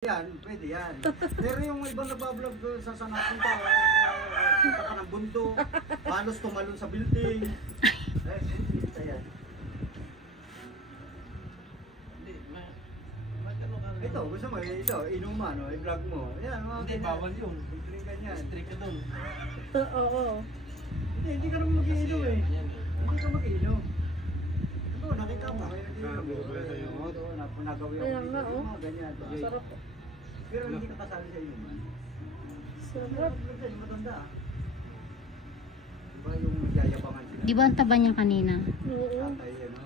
Yan, pwede yan. Pero yung ibang nabablog sa sanatong tao, punta ka ng bundok, halos tumalon sa building. Eh, isa yan. Ito, gusto mo, ito, inuman, no? I-vlog mo. Yan, mga hindi, bawal yun. Drink ganyan. Strict ka dun. Oo. Hindi ka naman mag-iinom eh. Hindi ka mag-iinom. Ito, nakita mo, kaya nag-iinom. Ito, nagawin ako. Kaya nga, oh. Ganyan. Sarap. Pero hindi ka kasali sa inuman. Sarap. Matanda. Diba yung nagyayabangan sila? Di ba ang taba niya kanina? Oo.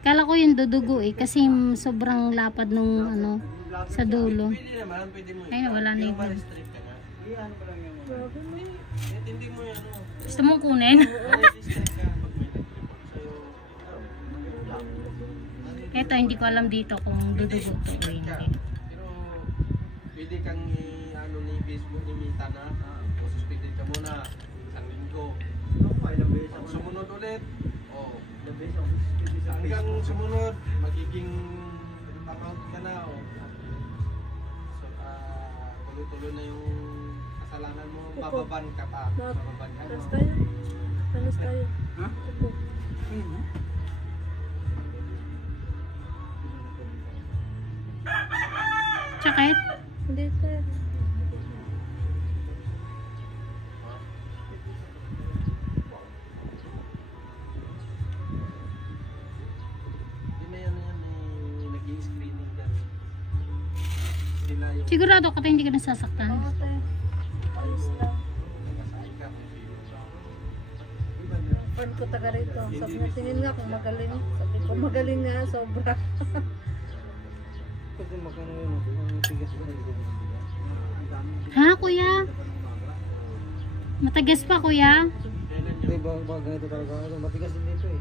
Kala ko yung dudugo eh, kasi sobrang lapad nung ano, sa dulo. Pwede naman, pwede mo. Ayun, wala na yung yun. ma-restrict ka na. Iyan ko lang yung Grabe mo eh. Hindi mo yan, ano. Gusto mong kunin? Ma-restrict ka. Pag may nag-report sa'yo. Eto, hindi ko alam dito kung dudugo to o hindi. Pero, pwede kang ano ni Facebook ni Mita na. O suspended ka muna. Isang linggo. ilang beses ako. Sumunod ulit. O. Ilang beses ako. Hanggang sumunod, magiging amount ka na. O. So, tuloy-tuloy na yung kasalanan mo. Bababan ka pa. Bababan ka. Alas tayo. Alas tayo. Ha? Opo. Sakit? Hindi tayo. Hindi na yan nag-i-screening ka. Sila yung Sigurado ka tayo hindi ka nasasaktan. Oo tayo. Ayos lang. nakasain ka. Pan ko taga rito. Sabi niya, tingin nga kung magaling. Sabi ko, magaling nga, sobra. Kasi magkano yun, ang tigas ko rin. Ha, kuya? Matagas pa, kuya? Hindi ba ganito talaga? Ito, matigas din dito eh.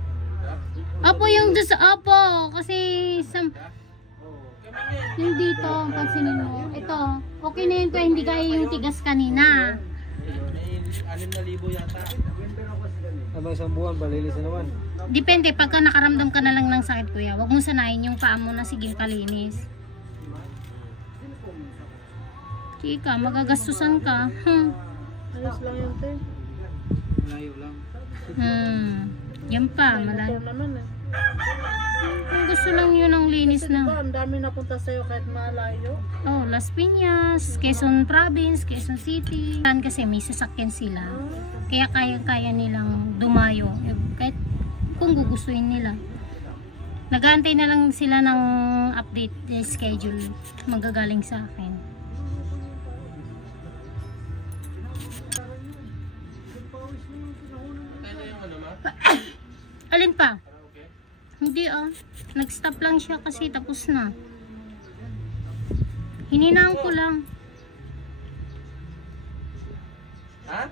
Opo, yung doon sa opo. Kasi yung dito, pansinin mo. Ito, okay na yun kuya, hindi kaya yung tigas kanina. May 6,000 yata. Abang isang buwan, balilis na naman. Depende, pagka nakaramdam ka na lang ng sakit, kuya, huwag mo sanayin yung paa mo na siging kalinis. Chika, magagastusan ka. Ayos lang yun tayo. Malayo lang. Yan pa, malayo. Motor naman eh. Kung gusto lang yun ng linis Kasi diba, na. ang dami napunta sa'yo kahit malayo. Oh, Las Piñas, Quezon Province, Quezon City. Kasi may sasakyan sila. Kaya kaya-kaya nilang dumayo. Kahit kung gugustuhin nila. Nag-aantay na lang sila ng update schedule. Magagaling sa akin. Kaya na yung ano ma? Alin pa? Okay. Hindi nag-stop lang siya kasi tapos na. Hininaan ko lang. Ha?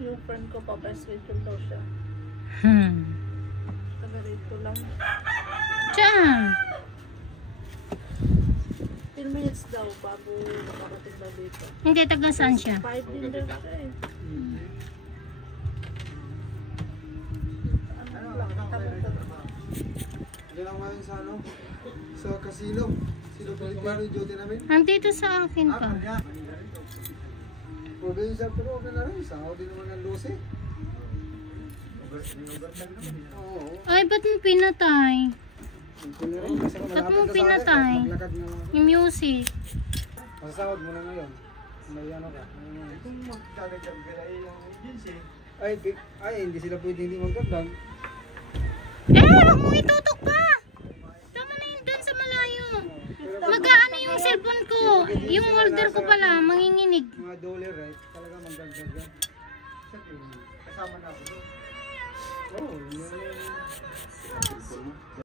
Yung friend ko, papaschedule daw siya. Taga rito lang. Diyan. 10 minutes daw bago makarating na dito. Hindi, taga saan siya? 5 din daw siya eh. Ano lang, Diyan lang ngayon sa ano? Sa casino. Sino Pilipino yung duty namin? Nandito sa akin pa. Provincial pero okay na rin. Sahod din naman ng lusi. Oo. Ay, ba't mo pinatay? Ba't mo pinatay? Yung music. Masasahod mo na ngayon. May ano ka. Kung magdadagdag ka na ilang agency. Ay, hindi sila pwede hindi magdagdag. Huwag mong itutok pa! Tama na yun dun sa malayo. Mag-aano yung cellphone ko. Yung order ko pala, manginginig. Mga dollar, right? Talaga magdagdag yan. Kasama na ako doon. Oo,